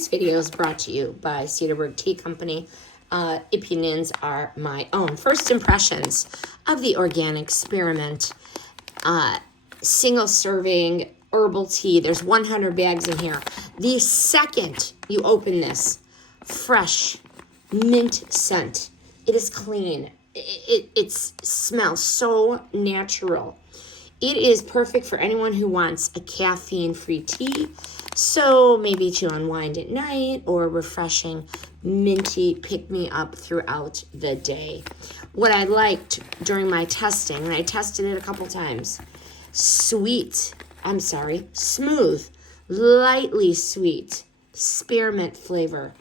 This video is brought to you by Cederberg Tea Company. Opinions are my own. First impressions of the organic spearmint single serving herbal tea. There's 100 bags in here. The second you open this, fresh mint scent. It is clean. It smells so natural. It is perfect for anyone who wants a caffeine-free tea. So maybe to unwind at night or refreshing, minty pick-me-up throughout the day. What I liked during my testing, and I tested it a couple times, smooth, lightly sweet, spearmint flavor,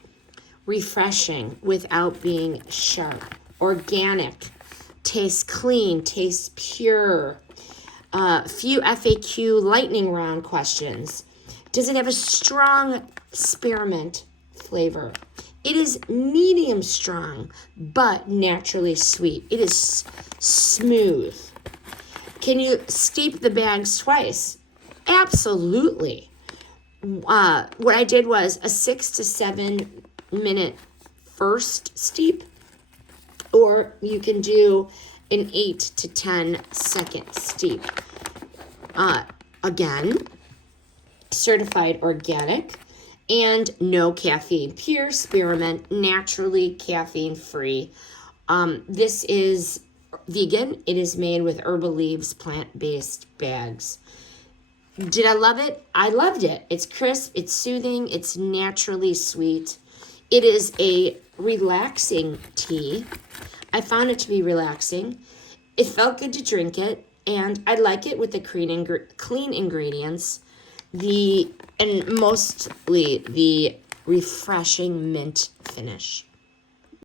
refreshing without being sharp, organic, tastes clean, tastes pure. Few FAQ lightning round questions. Does it have a strong spearmint flavor? It is medium strong, but naturally sweet. It is smooth. Can you steep the bags twice? Absolutely. What I did was a 6 to 7 minute first steep, or you can do an 8 to 10 second steep. Again, certified organic and no caffeine, pure spearmint, naturally caffeine free. This is vegan. It is made with herbal leaves, plant-based bags. Did I love it? I loved it. It's crisp, it's soothing, it's naturally sweet. It is a relaxing tea. I found it to be relaxing. It felt good to drink it, and I like it with the clean ingredients, and mostly the refreshing mint finish.